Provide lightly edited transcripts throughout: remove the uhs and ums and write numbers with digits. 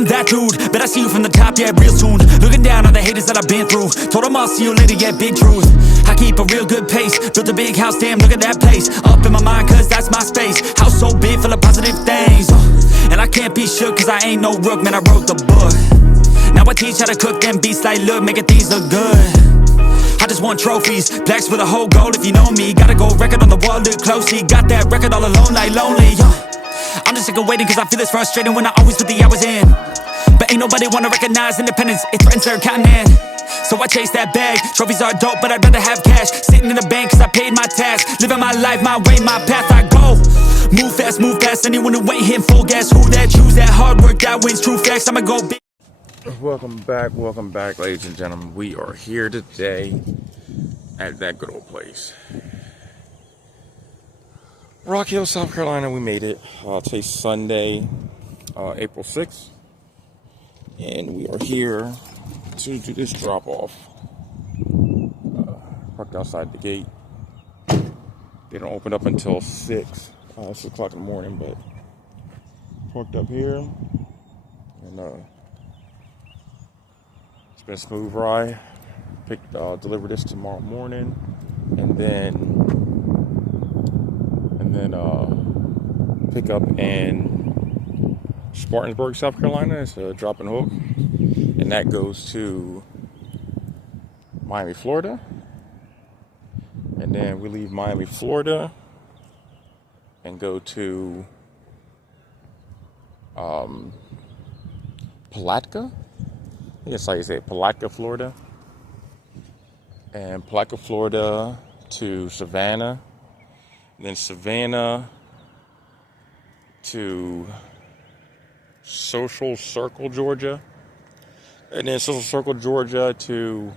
I'm that dude. Bet I see you from the top, yeah, real soon. Looking down on the haters that I've been through. Told them I'll see you later, yeah, big truth. I keep a real good pace. Built a big house, damn, look at that place. Up in my mind, cause that's my space. House so big, full of positive things. And I can't be shook, cause I ain't no rook, man, I wrote the book. Now I teach how to cook them beats like, look, making things look good. I just want trophies, plaques with a whole goal if you know me. Got a gold record on the wall, look closely. Got that record all alone like lonely. I'm just sick of waiting cause I feel it's frustrating when I always put the hours in. But ain't nobody wanna recognize independence, it threatens their continent. So I chase that bag, trophies are dope but I'd rather have cash. Sitting in the bank cause I paid my tax. Living my life, my way, my path, I go. Move fast, anyone who ain't hitting full gas. Who that, choose that, hard work, that wins, true facts. I'ma go big. Welcome back, ladies and gentlemen. We are here today at that good old place, Rock Hill, South Carolina. We made it. Today's Sunday, April 6th, and we are here to do this drop off. Parked outside the gate. They don't open up until 6 o'clock in the morning, but parked up here, and it's been a smooth ride. Deliver this tomorrow morning, and then pick up in Spartanburg, South Carolina. It's a drop and hook, and that goes to Miami, Florida. And then we leave Miami, Florida, and go to Palatka. I think that's how you say it, Palatka, Florida. And Palatka, Florida to Savannah. And then Savannah to Social Circle, Georgia. And then Social Circle, Georgia to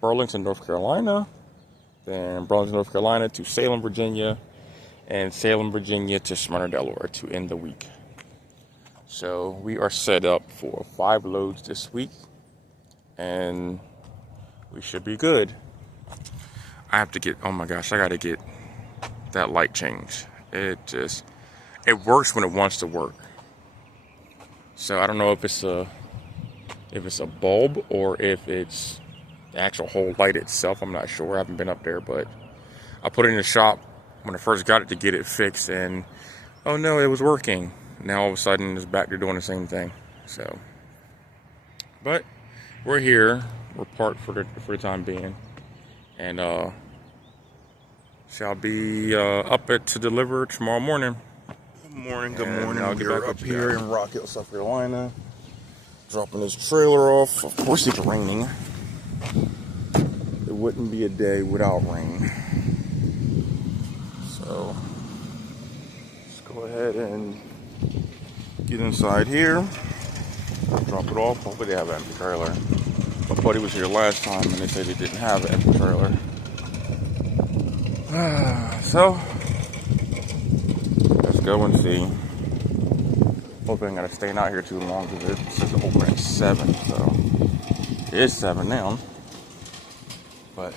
Burlington, North Carolina. Then Burlington, North Carolina to Salem, Virginia. And Salem, Virginia to Smyrna, Delaware to end the week. So we are set up for 5 loads this week, and we should be good. I have to get, oh my gosh, I got to get that light changed. It works when it wants to work. So I don't know if it's a bulb or if it's the actual whole light itself. I'm not sure. I haven't been up there, but I put it in the shop when I first got it to get it fixed, and oh no, it was working. Now all of a sudden it's back to doing the same thing. So, but we're here. We're parked for the time being, and shall be up to deliver tomorrow morning. Good morning. I'll get back up here in Rock Hill, South Carolina, dropping this trailer off. Of course, it's raining. It wouldn't be a day without rain. So let's go ahead and get inside here, drop it off. Hopefully they have an empty trailer. My buddy was here last time and they said they didn't have an empty trailer. So let's go and see. Hoping I'm gonna stay out here too long because it says open at 7. So it is 7 now, but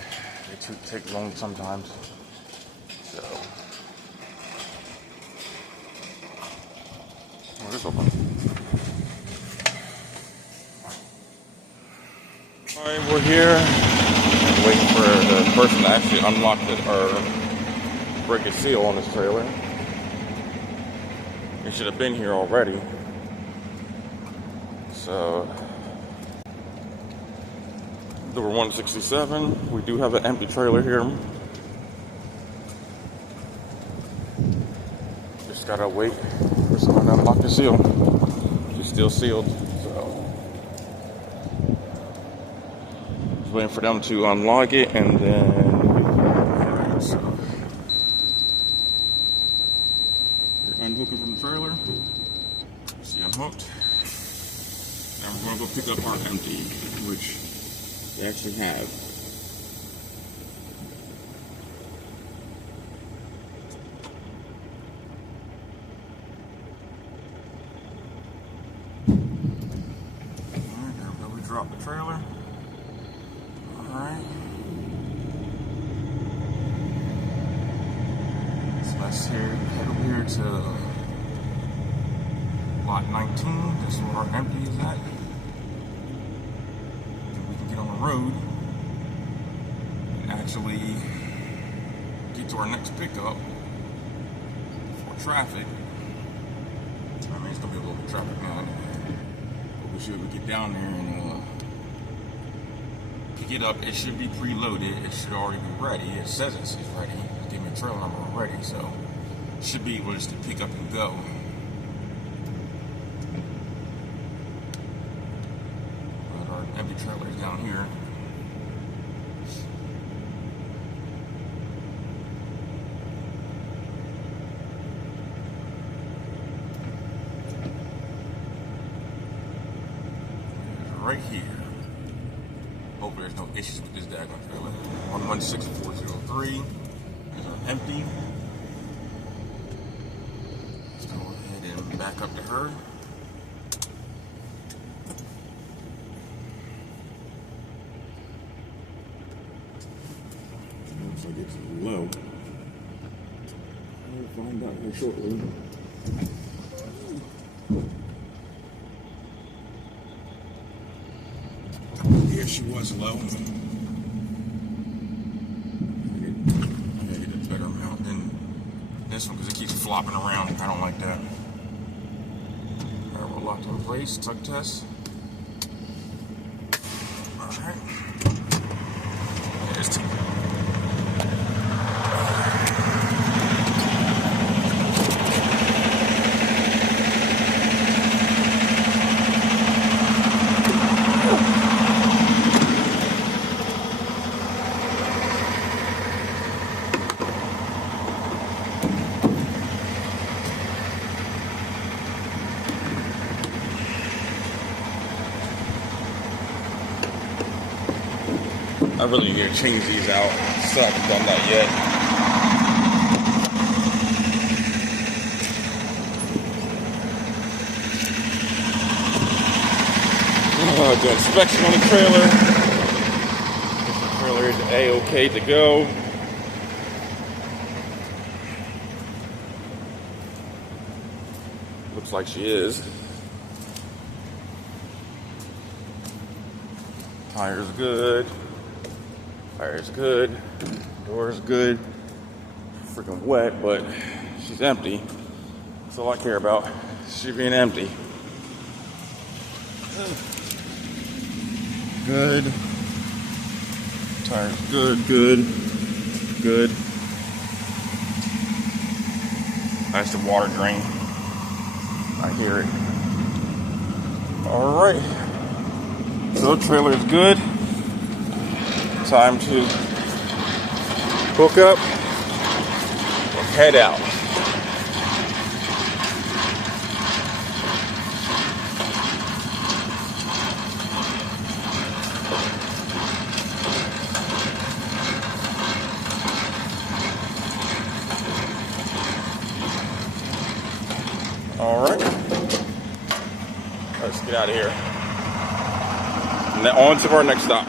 they take long sometimes. So it is open. Alright, we're here waiting for the person to actually unlock it or break a seal on this trailer. It should have been here already. So, door 167. We do have an empty trailer here. Just gotta wait for someone to unlock the seal. It's still sealed. Waiting for them to unlock it, and then they're unhooking from the trailer. See, unhooked. Now we're gonna go pick up our empty, which they actually have. Alright, there we go. We dropped the trailer. Alright. So let's head over here to lot 19. This is where our empty is at. Then we can get on the road and actually get to our next pickup before traffic. I mean, it's gonna be a little bit of traffic now, but we should get down there and pick it up. It should be preloaded. It should already be ready. It says it's ready. It gave me a trailer number already, so should be able just to pick up and go. But our empty trailer is down here. Right here. Hopefully there's no issues with this daggone trailer. 116403 is our empty. Let's go ahead and back up to her. Looks like it's low. We'll find out here shortly. Yeah, she was low. I get a better amount than this one because it keeps flopping around. I don't like that. Alright, we're locked in place. Tug test. Alright. There's two. I really need to change these out. Still haven't done that yet. Do inspection on the trailer. The trailer is A-OK to go. Looks like she is. Tire's good. Tire's good. Door's good. Freaking wet, but she's empty. That's all I care about. She being empty. Good. Tire's good, good, good. That's the water drain. I hear it. Alright. So the trailer is good. Time to hook up and head out. All right, let's get out of here. Now on to our next stop.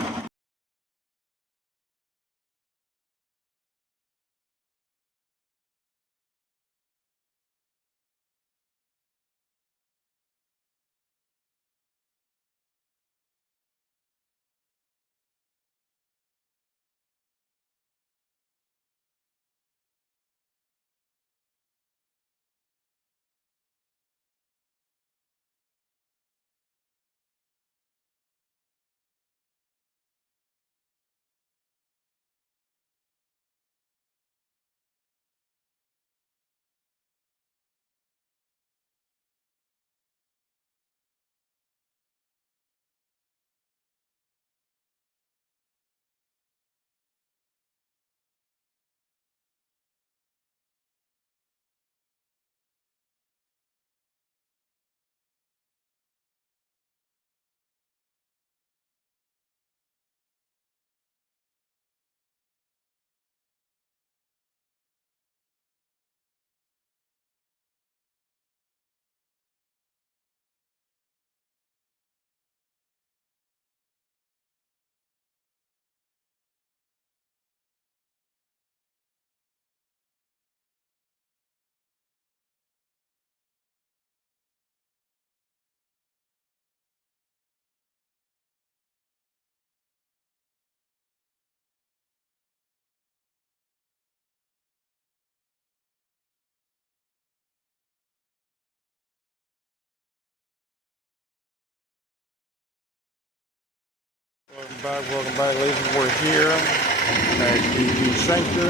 Welcome back, ladies. We're here at the Center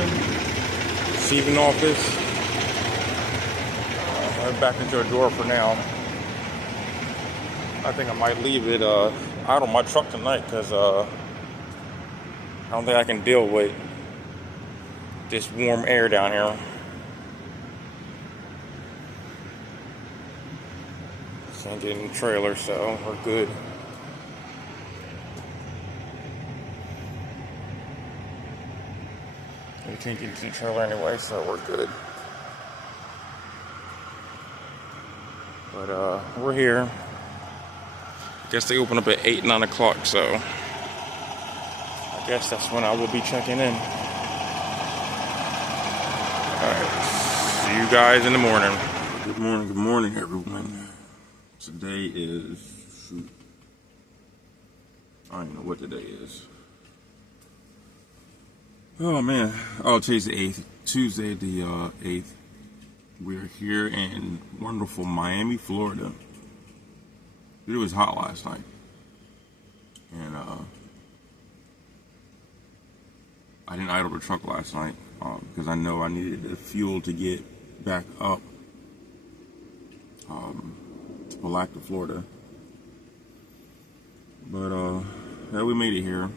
receiving office. I'm back into a drawer for now. I think I might leave it out on my truck tonight because I don't think I can deal with this warm air down here. Can't get in the trailer, so we're good. We can't get into the trailer anyway, so we're good. But we're here. Guess they open up at 8, 9 o'clock, so I guess that's when I will be checking in. Alright, see you guys in the morning. Good morning, everyone. Today is, I don't even know what today is. Oh man, today's the 8th, Tuesday the 8th. We're here in wonderful Miami, Florida. It was hot last night, and I didn't idle the truck last night because I know I needed the fuel to get back up to Palatka, Florida. But yeah, we made it here.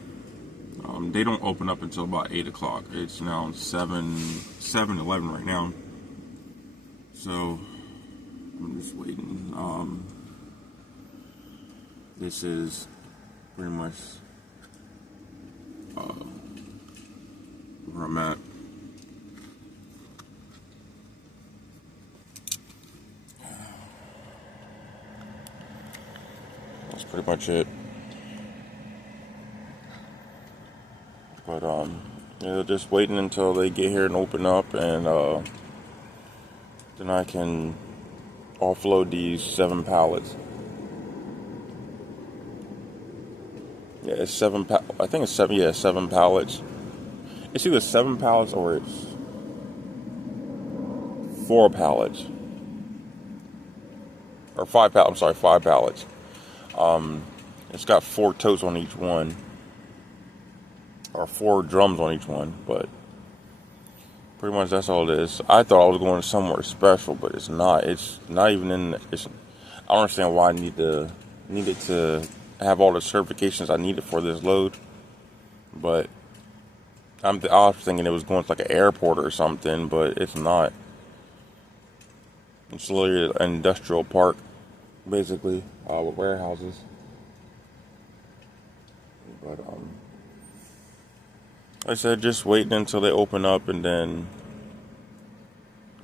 They don't open up until about 8 o'clock. It's now 7:11 right now. So I'm just waiting. This is pretty much where I'm at. That's pretty much it. But yeah, just waiting until they get here and open up, and then I can offload these 7 pallets. Yeah, it's 7 I think it's 7, yeah, 7 pallets. It's either 7 pallets or it's 4 pallets. Or 5 pallets, I'm sorry, 5 pallets. It's got 4 totes on each one. Or 4 drums on each one, but pretty much that's all it is. I thought I was going somewhere special, but it's not. It's not even in. I don't understand why I needed to have all the certifications I needed for this load. But I was thinking it was going to like an airport or something, but it's not. It's literally an industrial park, basically, with warehouses. But like I said, just waiting until they open up and then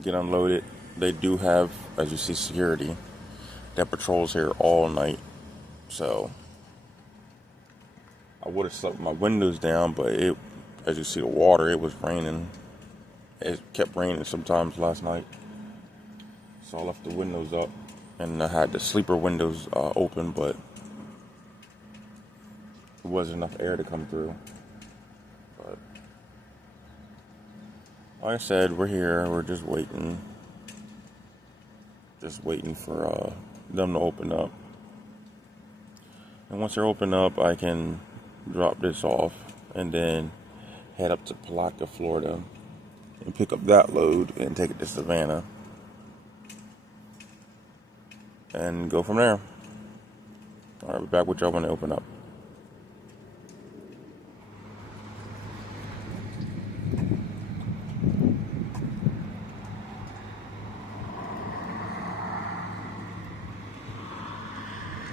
get unloaded. They do have, as you see, security that patrols here all night. So I would have slept with my windows down, but as you see the water, it was raining. It kept raining sometimes last night. So I left the windows up and I had the sleeper windows open, but there wasn't enough air to come through. But like I said, we're here. We're just waiting. Just waiting for them to open up. And once they're open up, I can drop this off and then head up to Palatka, Florida, and pick up that load and take it to Savannah and go from there. All right, we're back with y'all when they open up.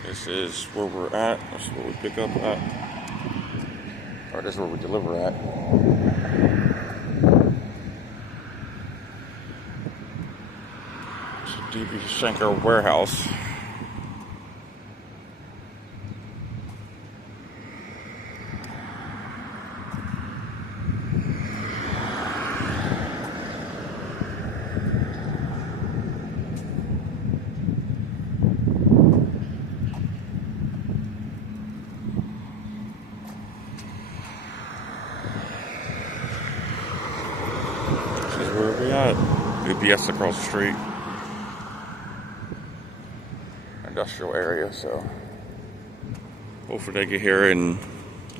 This is where we're at. This is where we pick up at. Or this is where we deliver at. It's a DB Schenker warehouse. Where are we at? UPS across the street. Industrial area, so hopefully they get here and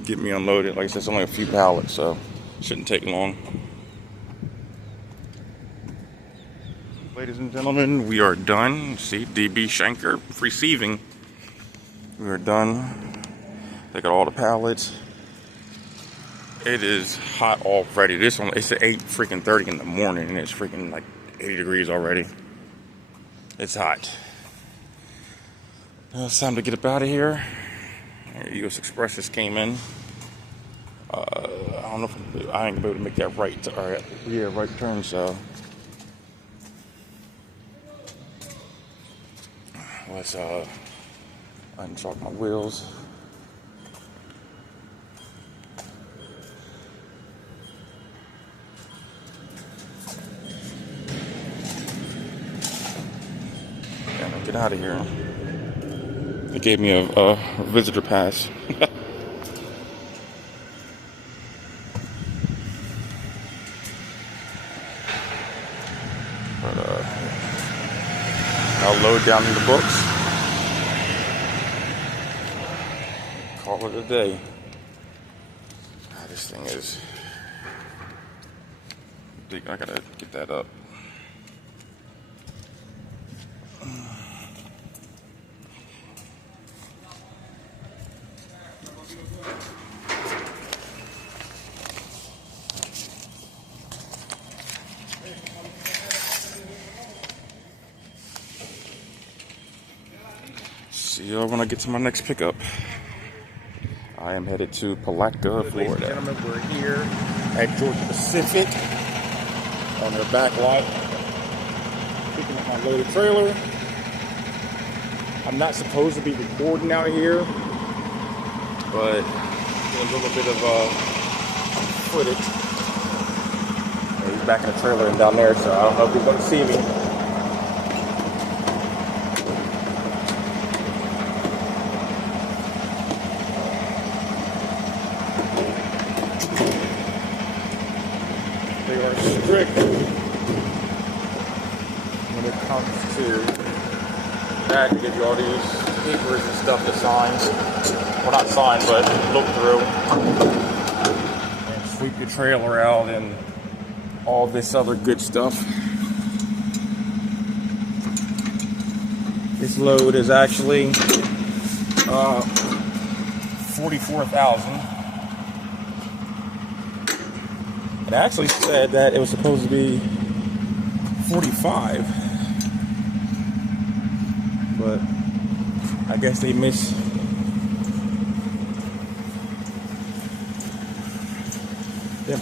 get me unloaded. Like I said, it's only a few pallets, so it shouldn't take long. Ladies and gentlemen, we are done. See, DB Shanker receiving. We are done. They got all the pallets. It is hot already. It's at 8:30 in the morning, and it's freaking like 80 degrees already. It's hot. Now it's time to get up out of here. U.S. Express just came in. I don't know if I ain't gonna be able to make that right turn. So let's unchalk my wheels. And get out of here. They gave me a visitor pass. But I'll load down in the books. Call it a day. This thing is big. I gotta get that up. See y'all when I get to my next pickup. I am headed to Palatka, Florida. Ladies and gentlemen, we're here at Georgia Pacific on their back lot, picking up my loaded trailer. I'm not supposed to be recording out here, but a little bit of footage. He's back in the trailer and down there, so I don't know if he's going to see me. They are strict when it comes to that, to give you all these papers and stuff to sign. Well, not sign, but look through. And sweep your trailer out and all this other good stuff. This load is actually 44,000. It actually said that it was supposed to be 45, but I guess they didn't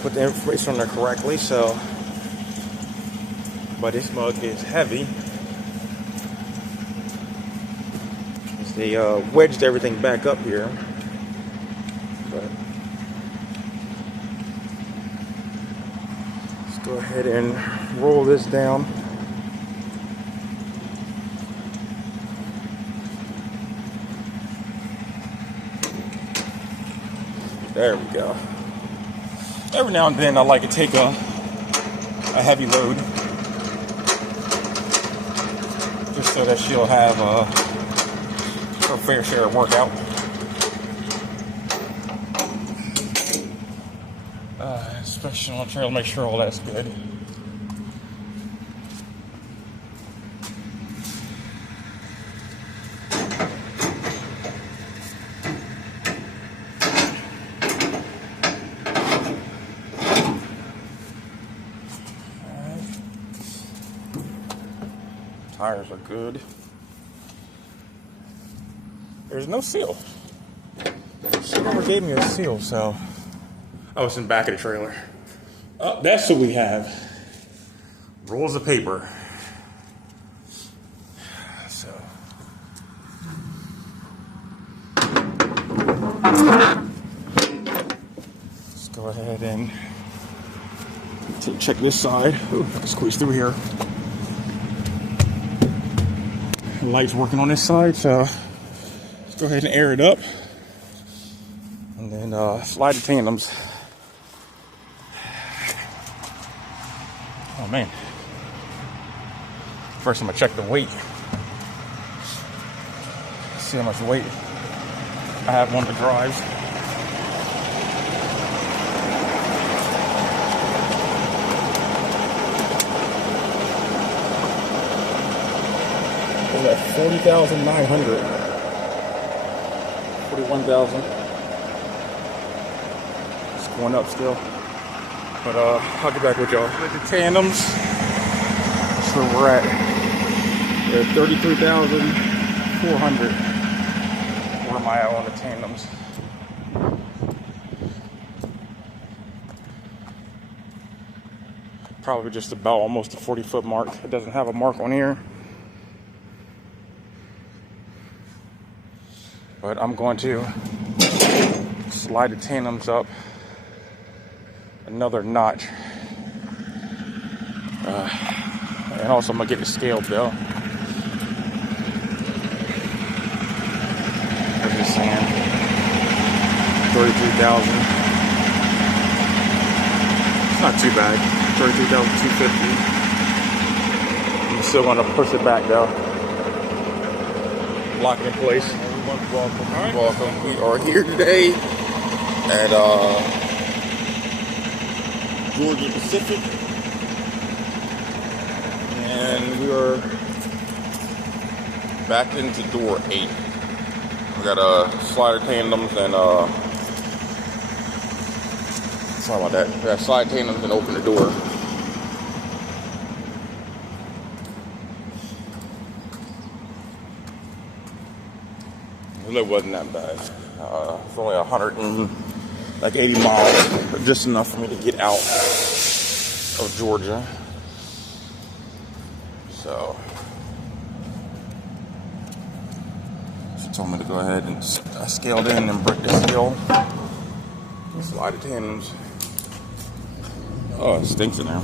put the information on there correctly. So, but this mug is heavy. They wedged everything back up here, but go ahead and roll this down. There we go. Every now and then I like to take a heavy load, just so that she'll have her fair share of workout. Inspection on the trail, make sure all that's good. Tires are good. There's no seal. She never gave me a seal, so. Oh, it's in the back of the trailer. Oh, that's what we have. Rolls of paper. So. Let's go ahead and check this side. Ooh, I can squeeze through here. The light's working on this side, so let's go ahead and air it up. And then slide the tandems. Oh man. First I'm gonna check the weight. See how much weight I have on the drives. is at 40,900. 41,000. It's going up still. But I'll get back with y'all. With the tandems, that's where we're at. We're at 33,400. Where am I at on the tandems? Probably just about almost the 40-foot mark. It doesn't have a mark on here. But I'm going to slide the tandems up another notch. And also I'm gonna get it scaled though. As you're saying, 33,000. It's not too bad. 33,250. I'm still gonna push it back though. Lock it in place. Everyone's welcome. All right. Welcome. We are here today at Georgia Pacific, and we are back into door 8. We got slider tandems and sorry about that. We got slider tandems and open the door. It wasn't that bad. It's only 180 miles, just enough for me to get out of Georgia. So she told me to go ahead and I scaled in and break the seal. Slide the tandems. Oh, it stinks in there.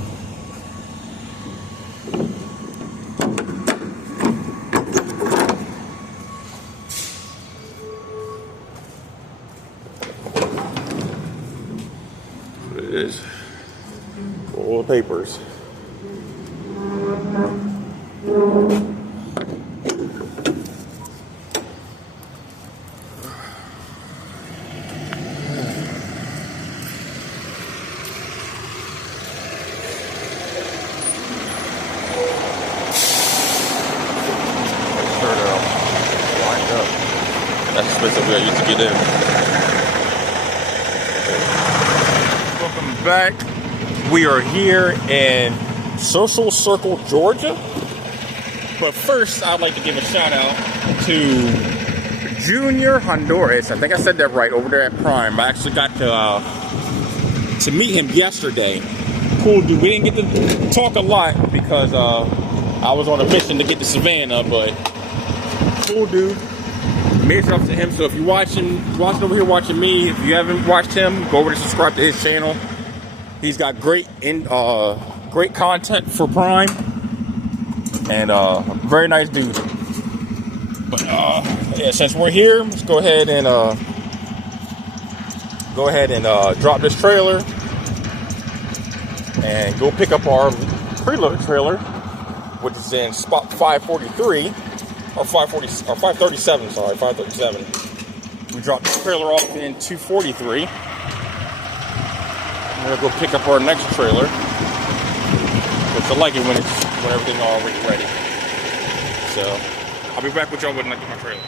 It is full of papers. That's the space that we used to get in. Welcome back. We are here in Social Circle, Georgia. But first, I'd like to give a shout out to Junior Honduras. I think I said that right, over there at Prime. I actually got to meet him yesterday. Cool dude. We didn't get to talk a lot because I was on a mission to get to Savannah, but cool dude. Major ups to him. So if you're watching over here watching me, if you haven't watched him, go over and subscribe to his channel. He's got great content for Prime, and very nice dude. But yeah, since we're here, let's go ahead and drop this trailer and go pick up our preload trailer, which is in spot 543. Or 537, sorry, 537. We dropped the trailer off in 243. We're gonna go pick up our next trailer, which I like it when everything's already ready. So I'll be back with y'all when I get my trailer.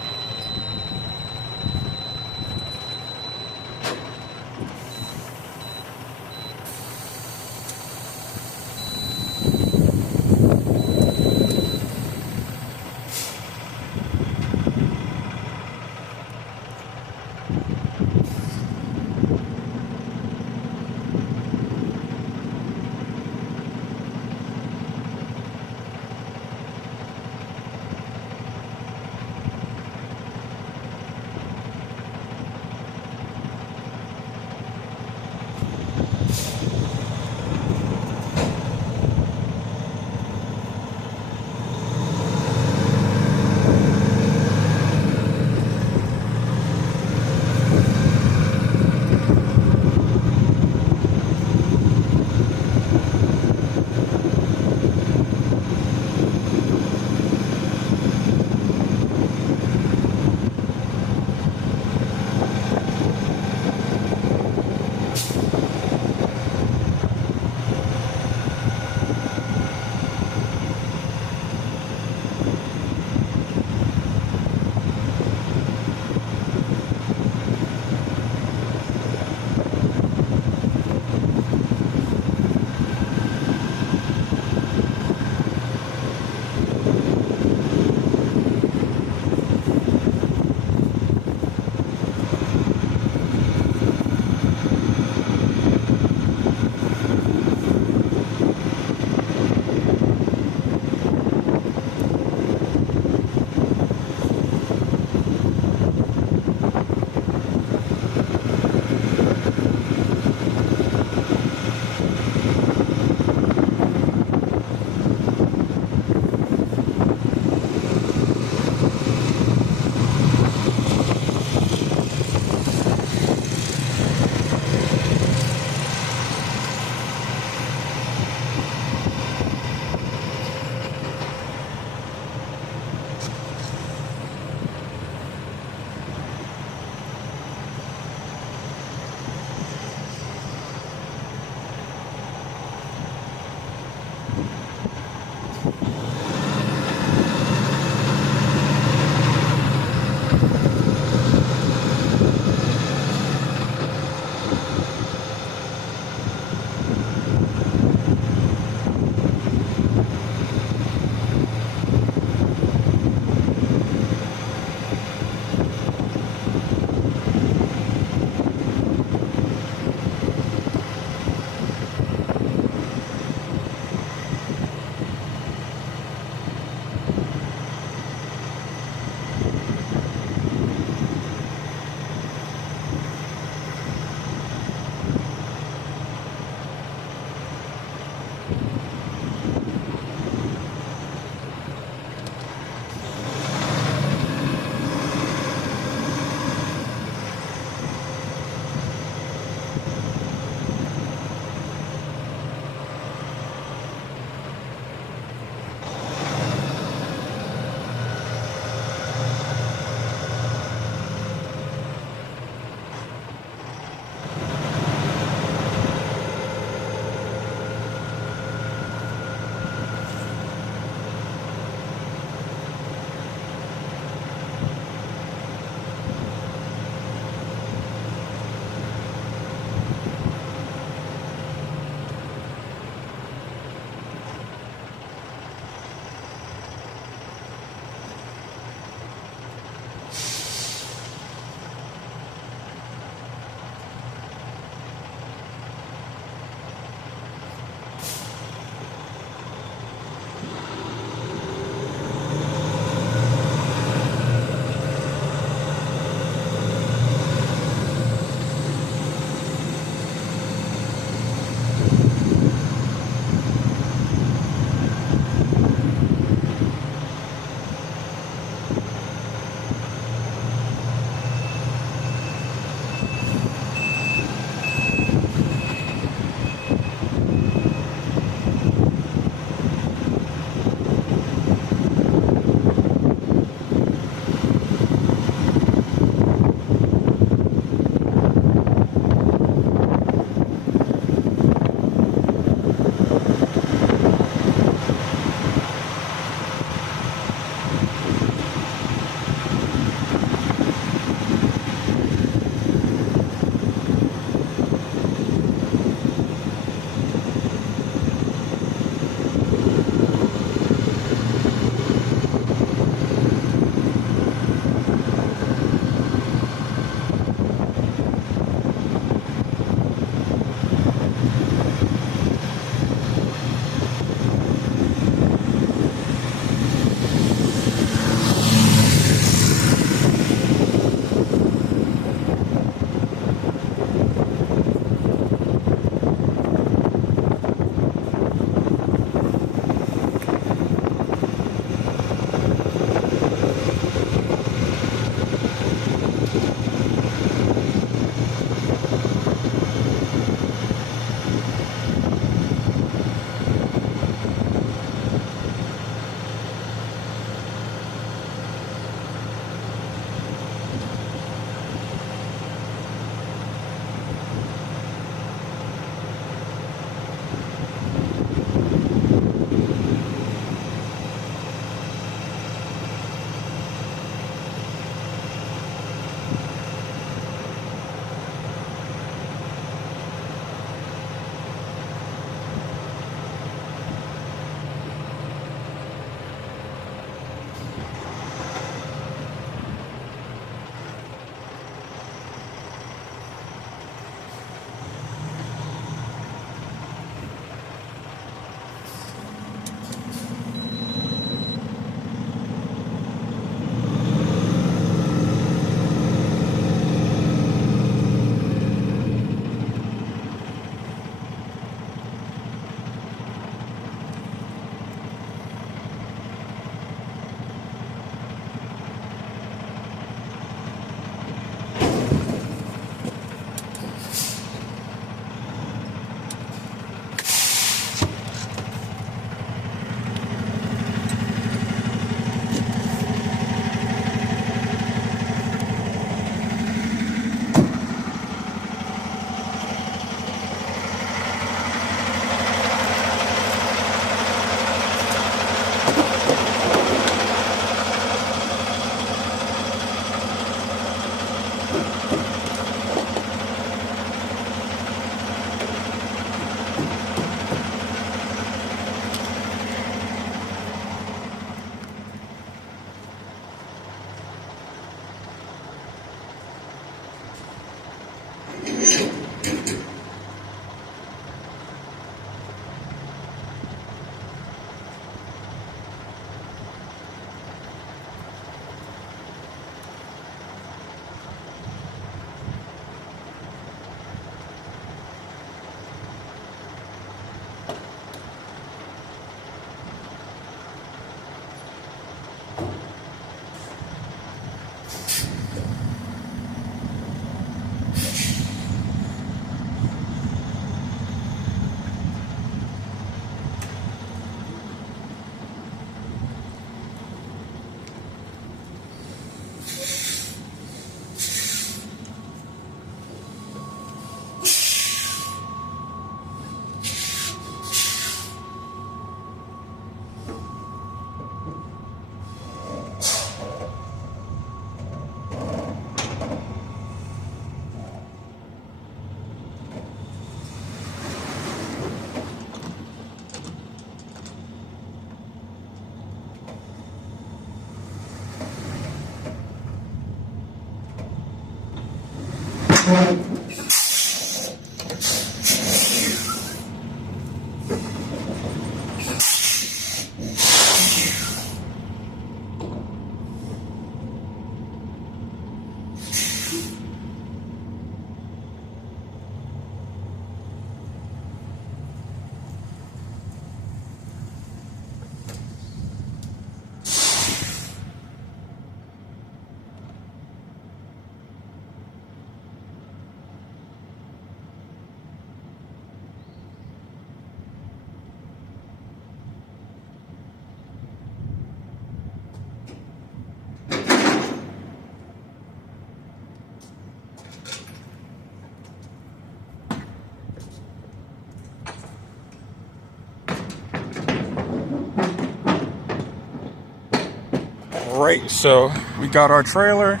Alright, so we got our trailer.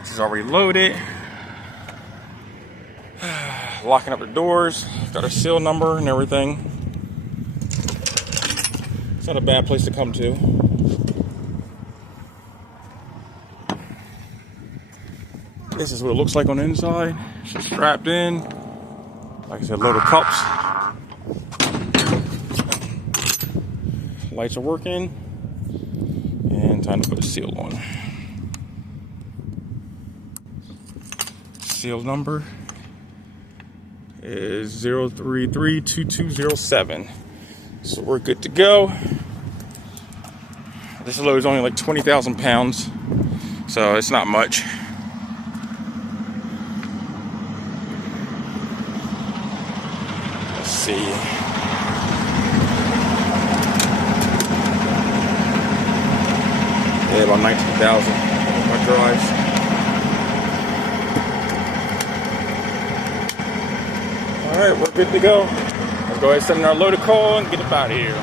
It's already loaded. Locking up the doors. Got our seal number and everything. It's not a bad place to come to. This is what it looks like on the inside. It's just strapped in. Like I said, load of cups. Lights are working. And time to put a seal on. Seal number is 0332207. So we're good to go. This load is only like 20,000 pounds, so it's not much. Let's see. Yeah, about 19,000 my drives. Alright, we're good to go. Let's go ahead and send our loader call and get up out of here.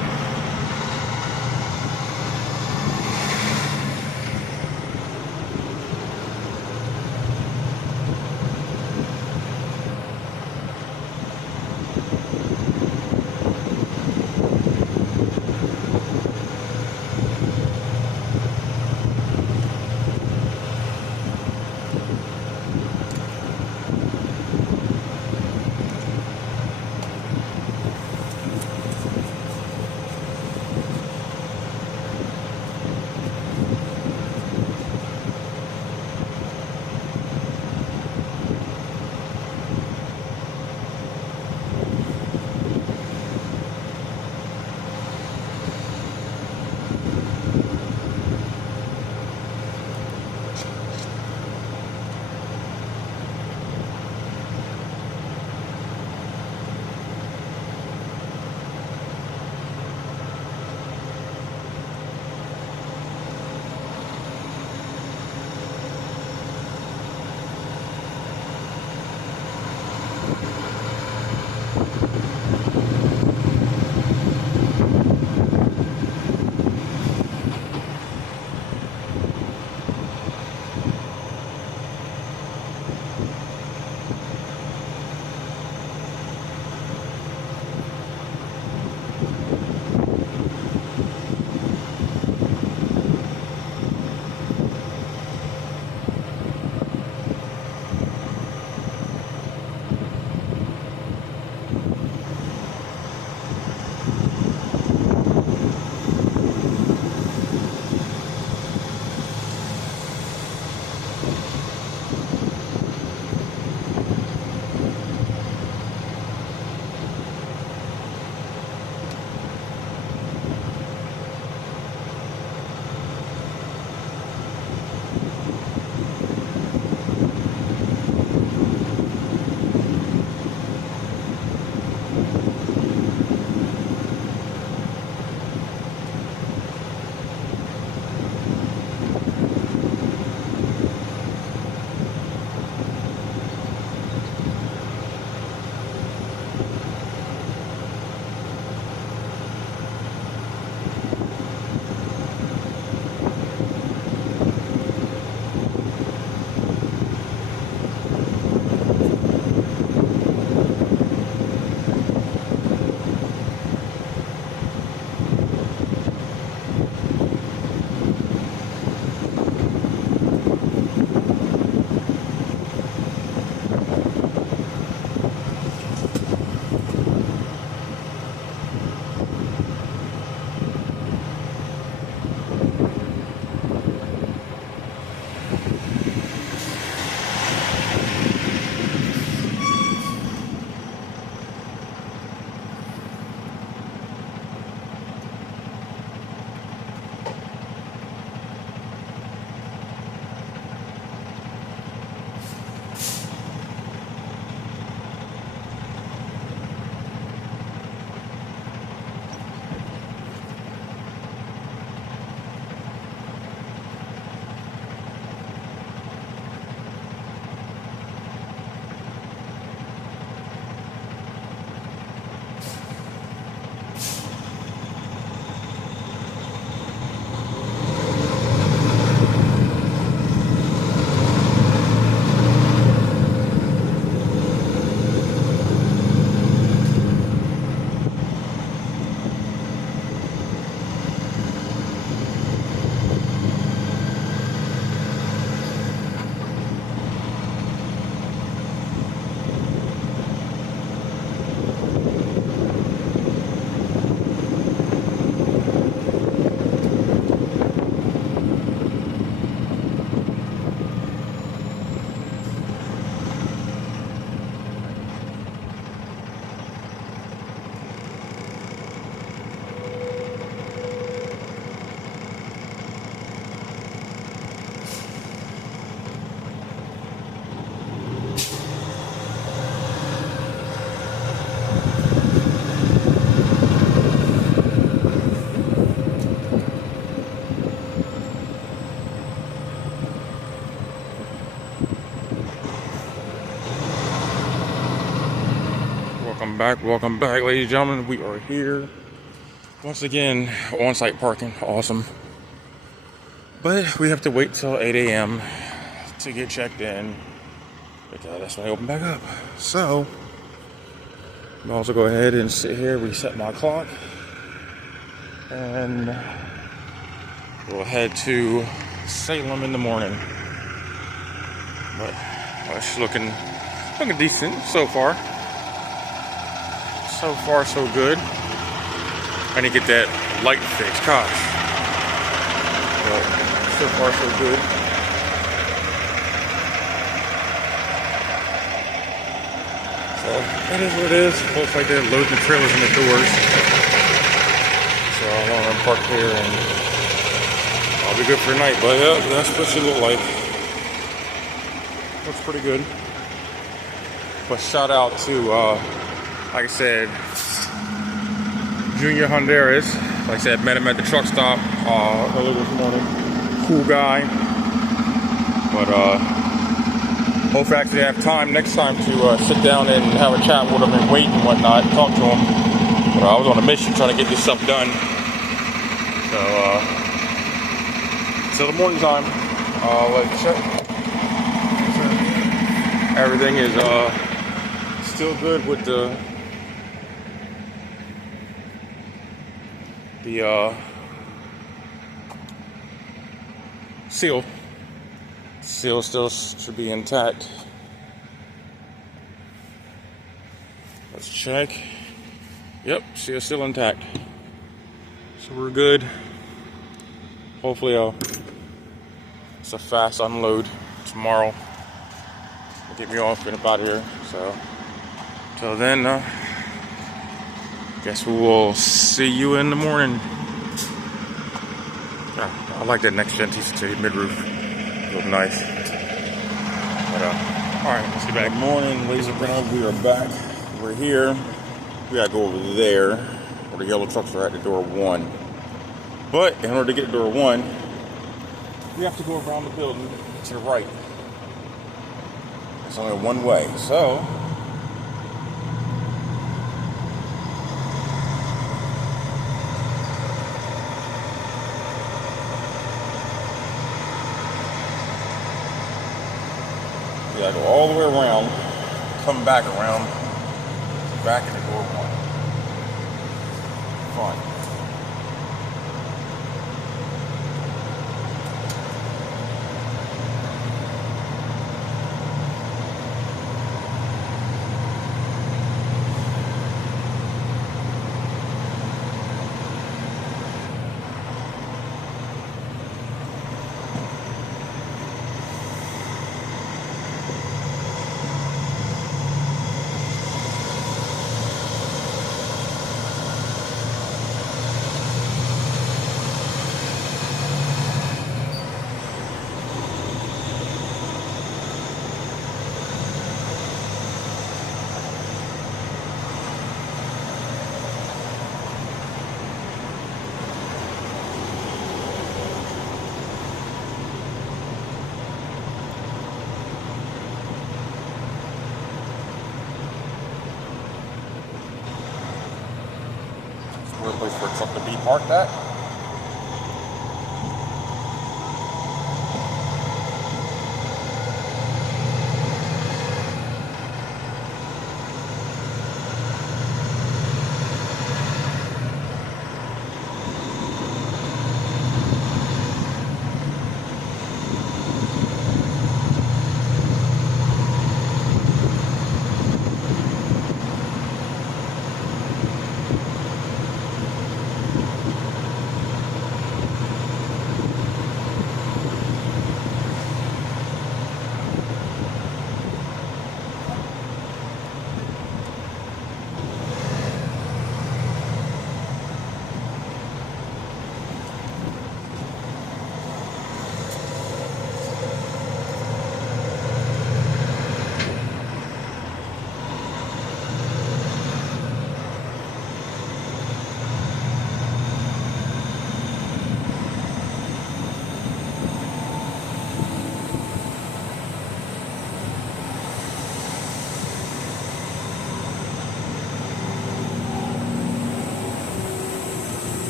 Welcome back, ladies and gentlemen. We are here once again, on-site parking, awesome. But we have to wait till 8 a.m. to get checked in, because that's when they open back up. So, I'll also go ahead and sit here, reset my clock, and we'll head to Salem in the morning. But it's looking decent so far. So far, so good. I need to get that light fixed, gosh. But so far, so good. So that is what it is. Looks like they're loading the trailers in the doors. So I'm gonna park here and I'll be good for tonight. But yeah, that's what she look like. Looks pretty good. But shout out to, like I said, Junior Honduras. Like I said, met him at the truck stop earlier this morning. Cool guy. But hopefully I actually have time next time to sit down and have a chat with him and wait and whatnot, talk to him. But I was on a mission trying to get this stuff done. So, till the morning time, let's check. Everything is still good with the seal. Seal still should be intact. Let's check. Yep, seal still intact. So we're good. Hopefully it's a fast unload tomorrow. Get me off and about here. So till then, guess we will see you in the morning. I like that next gen TCT mid-roof. Look nice. But alright, let's get back. Good morning, ladies and gentlemen. We are back. We're here. We gotta go over there where the yellow trucks are at the door 1. But in order to get to door 1, we have to go around the building to the right. It's only one way, so we gotta go all the way around, come back around, back into door 1. Fine. A place for a truck to be parked at.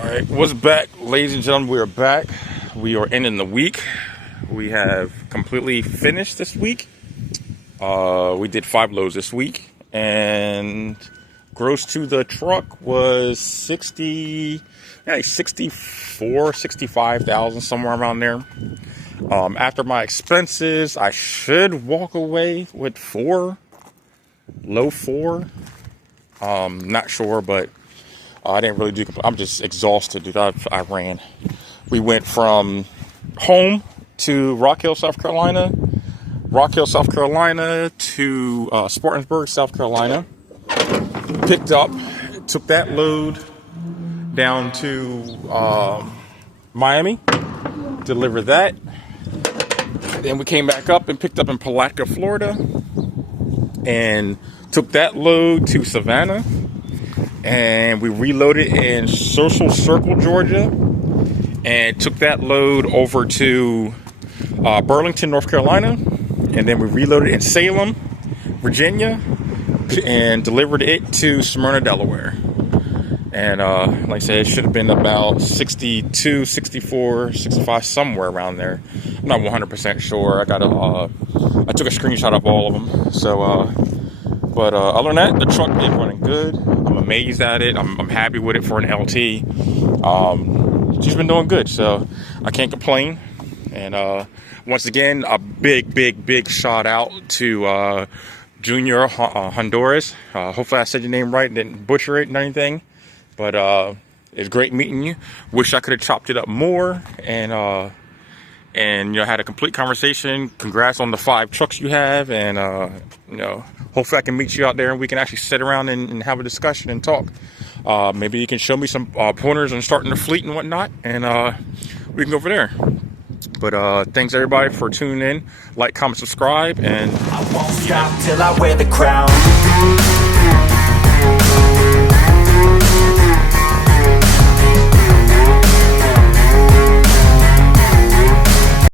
Alright, what's back, ladies and gentlemen? We are back. We are ending the week. We have completely finished this week. We did 5 loads this week, and gross to the truck was 65,000, somewhere around there. After my expenses, I should walk away with low 4. Not sure, but I didn't really do. I'm just exhausted, dude. I ran. We went from home to Rock Hill, South Carolina, to Spartanburg, South Carolina. Picked up, took that load down to Miami, delivered that. Then we came back up and picked up in Palatka, Florida, and took that load to Savannah. And we reloaded in Social Circle, Georgia, and took that load over to Burlington, North Carolina, and then we reloaded in Salem, Virginia, and delivered it to Smyrna, Delaware. And like I said, it should have been about 62, 64, 65, somewhere around there. I'm not 100% sure. I took a screenshot of all of them. So, but other than that, the truck is running good. I'm amazed at it. I'm happy with it for an LT. She's been doing good, so I can't complain. And once again, a big shout out to Junior Honduras. Hopefully I said your name right and didn't butcher it and anything. But it's great meeting you. Wish I could have chopped it up more and had a complete conversation. Congrats on the 5 trucks you have, and hopefully I can meet you out there and we can actually sit around and have a discussion and talk. Maybe you can show me some pointers on starting the fleet and whatnot, and we can go over there. But thanks everybody for tuning in. Like, comment, subscribe, and I won't stop till I wear the crown.